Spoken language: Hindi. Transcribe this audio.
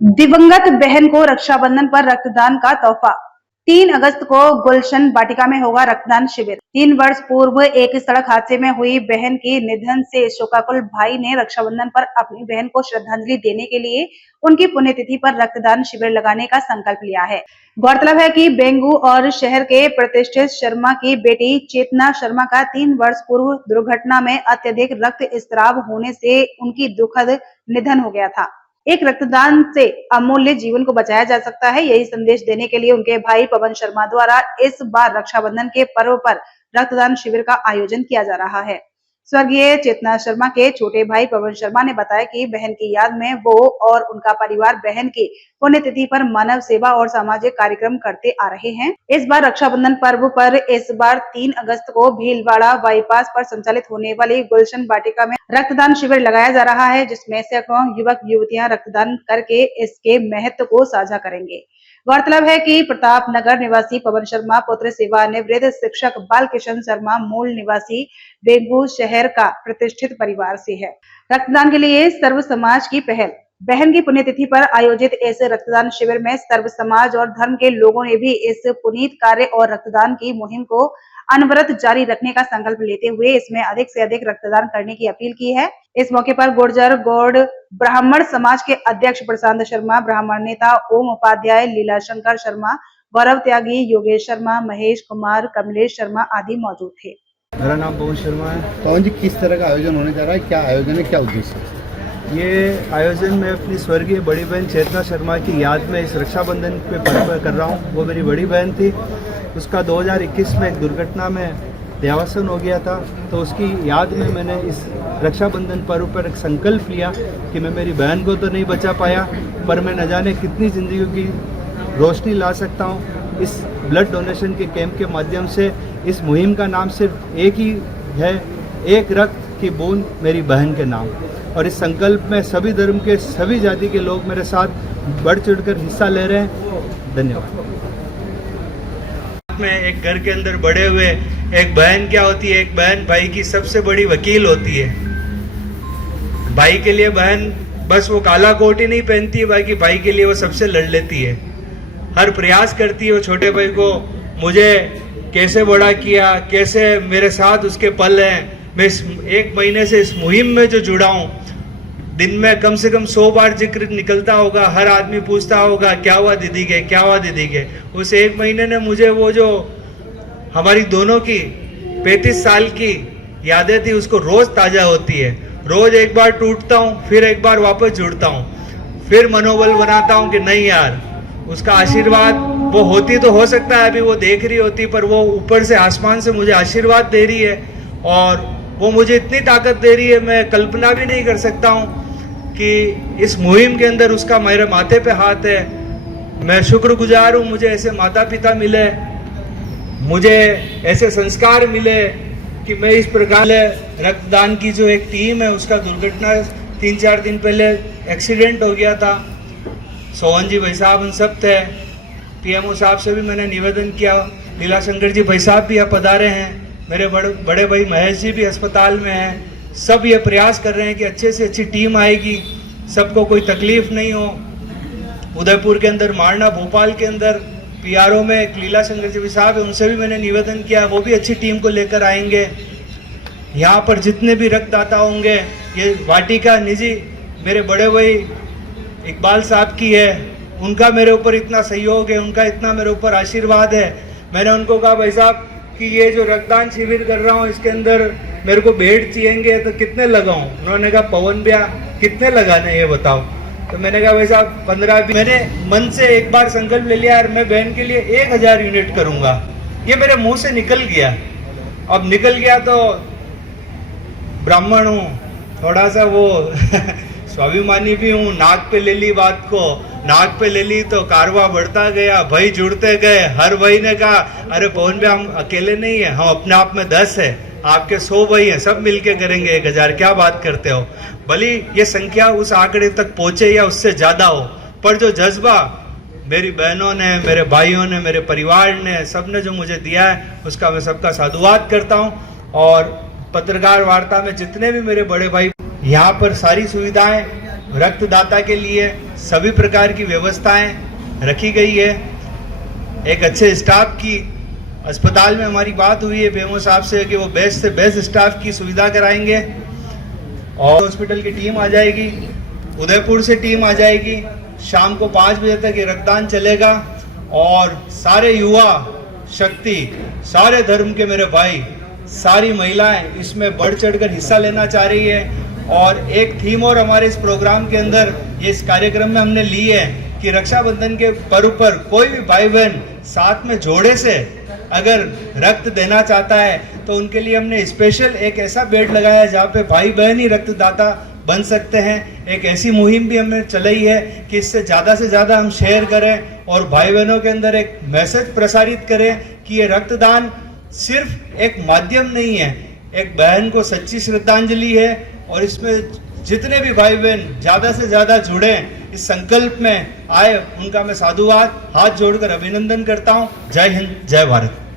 दिवंगत बहन को रक्षाबंधन पर रक्तदान का तोहफा। 3 अगस्त को गुलशन वाटिका में होगा रक्तदान शिविर। 3 वर्ष पूर्व एक सड़क हादसे में हुई बहन के निधन से शोकाकुल भाई ने रक्षाबंधन पर अपनी बहन को श्रद्धांजलि देने के लिए उनकी पुण्यतिथि पर रक्तदान शिविर लगाने का संकल्प लिया है। गौरतलब है कि बेंगू और शहर के प्रतिष्ठित शर्मा की बेटी चेतना शर्मा का 3 वर्ष पूर्व दुर्घटना में अत्यधिक रक्त स्राव होने से उनकी दुखद निधन हो गया था। एक रक्तदान से अमूल्य जीवन को बचाया जा सकता है, यही संदेश देने के लिए उनके भाई पवन शर्मा द्वारा इस बार रक्षाबंधन के पर्व पर रक्तदान शिविर का आयोजन किया जा रहा है। स्वर्गीय चेतना शर्मा के छोटे भाई पवन शर्मा ने बताया कि बहन की याद में वो और उनका परिवार बहन की पुण्यतिथि पर मानव सेवा और सामाजिक कार्यक्रम करते आ रहे हैं। इस बार रक्षाबंधन पर्व पर इस बार 3 अगस्त को भीलवाड़ा बाईपास पर संचालित होने वाली गुलशन वाटिका में रक्तदान शिविर लगाया जा रहा है, जिसमें सैकड़ों युवक युवतियां रक्तदान करके इसके महत्व को साझा करेंगे। गौरतलब है कि प्रताप नगर निवासी पवन शर्मा पुत्र सेवानिवृत्त शिक्षक बाल किशन शर्मा मूल निवासी बेंगू शहर का प्रतिष्ठित परिवार से है। रक्तदान के लिए सर्व समाज की पहल। बहन की पुण्यतिथि पर आयोजित इस रक्तदान शिविर में सर्व समाज और धर्म के लोगों ने भी इस पुनीत कार्य और रक्तदान की मुहिम को अनवरत जारी रखने का संकल्प लेते हुए इसमें अधिक से अधिक रक्तदान करने की अपील की है। इस मौके पर गुर्जर गौड़ ब्राह्मण समाज के अध्यक्ष प्रशांत शर्मा, ब्राह्मण नेता ओम उपाध्याय, लीला शंकर शर्मा, गौरव त्यागी, योगेश शर्मा, महेश कुमार, कमलेश शर्मा आदि मौजूद थे। मेरा नाम पवन शर्मा है। पवन जी, किस तरह का आयोजन होने जा रहा है? क्या आयोजन है, क्या उद्देश्य है? ये आयोजन मैं अपनी स्वर्गीय बड़ी बहन चेतना शर्मा की याद में इस रक्षाबंधन पे पर्व पर कर रहा हूँ। वो मेरी बड़ी बहन थी, उसका 2021 में एक दुर्घटना में देहावसान हो गया था, तो उसकी याद में मैंने इस रक्षाबंधन पर्व पर एक संकल्प लिया कि मैं मेरी बहन को तो नहीं बचा पाया, पर मैं न जाने कितनी ज़िंदगियों की रोशनी ला सकता हूँ। इस ब्लड डोनेशन के कैंप के माध्यम से इस मुहिम का नाम सिर्फ एक ही है, एक रक्त की बूंद मेरी बहन के नाम। और इस संकल्प में सभी धर्म के सभी जाति के लोग मेरे साथ बढ़ चढ़कर हिस्सा ले रहे हैं। धन्यवाद। में एक घर के अंदर बड़े हुए एक बहन क्या होती है? एक बहन भाई की सबसे बड़ी वकील होती है। भाई के लिए बहन बस वो काला कोट ही नहीं पहनती है, बाकी भाई के लिए वो सबसे लड़ लेती है। हर प्रयास करती है वो छोटे भाई को मुझे कैसे बड़ा किया, कैसे मेरे साथ उसके पल हैं। मैं इस 1 महीने से इस मुहिम में जो जुड़ा हूँ, दिन में कम से कम 100 बार जिक्र निकलता होगा। हर आदमी पूछता होगा क्या हुआ दीदी के, क्या हुआ दीदी के। उस 1 महीने ने मुझे वो जो हमारी दोनों की 35 साल की यादें थी उसको रोज ताजा होती है। रोज एक बार टूटता हूँ, फिर एक बार वापस जुड़ता हूँ, फिर मनोबल बनाता हूँ कि नहीं यार, उसका आशीर्वाद वो होती तो हो सकता है अभी वो देख रही होती, पर वो ऊपर से आसमान से मुझे आशीर्वाद दे रही है और वो मुझे इतनी ताकत दे रही है, मैं कल्पना भी नहीं कर सकता हूँ कि इस मुहिम के अंदर उसका मेरे माथे पे हाथ है। मैं शुक्रगुजार हूँ, मुझे ऐसे माता पिता मिले, मुझे ऐसे संस्कार मिले कि मैं इस प्रकार रक्तदान की जो एक टीम है उसका दुर्घटना 3-4 दिन पहले एक्सीडेंट हो गया था। सोहन जी भाई साहब उन सब थे। पीएमओ साहब से भी मैंने निवेदन किया। लीला शंकर जी भाई साहब भी यहाँ पधारे हैं। मेरे बड़े भाई महेश जी भी अस्पताल में हैं। सब ये प्रयास कर रहे हैं कि अच्छे से अच्छी टीम आएगी, सबको कोई तकलीफ नहीं हो। उदयपुर के अंदर मारना, भोपाल के अंदर पीआरओ में एक लीला शंकर जी साहब है, उनसे भी मैंने निवेदन किया, वो भी अच्छी टीम को लेकर आएंगे। यहाँ पर जितने भी रक्तदाता होंगे, ये वाटिका निजी मेरे बड़े भाई इकबाल साहब की है, उनका मेरे ऊपर इतना सहयोग है, उनका इतना मेरे ऊपर आशीर्वाद है। मैंने उनको कहा भाई साहब कि ये जो रक्तदान शिविर कर रहा हूँ इसके अंदर मेरे को बेड चाहिए तो कितने लगाऊं? उन्होंने कहा पवन भैया कितने लगाने ये बताओ। तो मैंने कहा भाई साहब 15-20। मैंने मन से एक बार संकल्प ले लिया यार मैं बहन के लिए 1000 यूनिट करूंगा। ये मेरे मुंह से निकल गया। अब निकल गया तो ब्राह्मण हूँ, थोड़ा सा वो स्वाभिमानी भी हूँ, नाक पे ले ली बात को, नाक पे ले ली तो कारवा बढ़ता गया, भाई जुड़ते गए। हर भाई ने कहा अरे पवन भाई हम अकेले नहीं है, हम अपने आप में 10 है, आपके 100 भाई हैं, सब मिलके करेंगे 1000, क्या बात करते हो। भली ये संख्या उस आंकड़े तक पहुंचे या उससे ज्यादा हो, पर जो जज्बा मेरी बहनों ने, मेरे भाइयों ने, मेरे परिवार ने, सबने जो मुझे दिया है उसका मैं सबका साधुवाद करता हूँ। और पत्रकार वार्ता में जितने भी मेरे बड़े भाई, यहाँ पर सारी सुविधाएं रक्तदाता के लिए, सभी प्रकार की व्यवस्थाएं रखी गई है। एक अच्छे स्टाफ की अस्पताल में हमारी बात हुई है बीएमओ साहब से कि वो बेस्ट से बेस्ट स्टाफ की सुविधा कराएंगे और हॉस्पिटल की टीम आ जाएगी, उदयपुर से टीम आ जाएगी। शाम को 5 बजे तक ये रक्तदान चलेगा और सारे युवा शक्ति, सारे धर्म के मेरे भाई, सारी महिलाएं इसमें बढ़ चढ़कर हिस्सा लेना चाह रही है। और एक थीम और हमारे इस प्रोग्राम के अंदर ये इस कार्यक्रम में हमने ली है कि रक्षाबंधन के पर्व पर कोई भी भाई बहन साथ में जोड़े से अगर रक्त देना चाहता है तो उनके लिए हमने स्पेशल एक ऐसा बेड लगाया है जहाँ पे भाई बहन ही रक्तदाता बन सकते हैं। एक ऐसी मुहिम भी हमने चलाई है कि इससे से ज़्यादा हम शेयर करें और भाई बहनों के अंदर एक मैसेज प्रसारित करें कि ये रक्तदान सिर्फ एक माध्यम नहीं है, एक बहन को सच्ची श्रद्धांजलि है। और इसमें जितने भी भाई बहन ज़्यादा से ज़्यादा जुड़े इस संकल्प में आए, उनका मैं साधुवाद हाथ जोड़कर अभिनंदन करता हूँ। जय हिंद, जय भारत।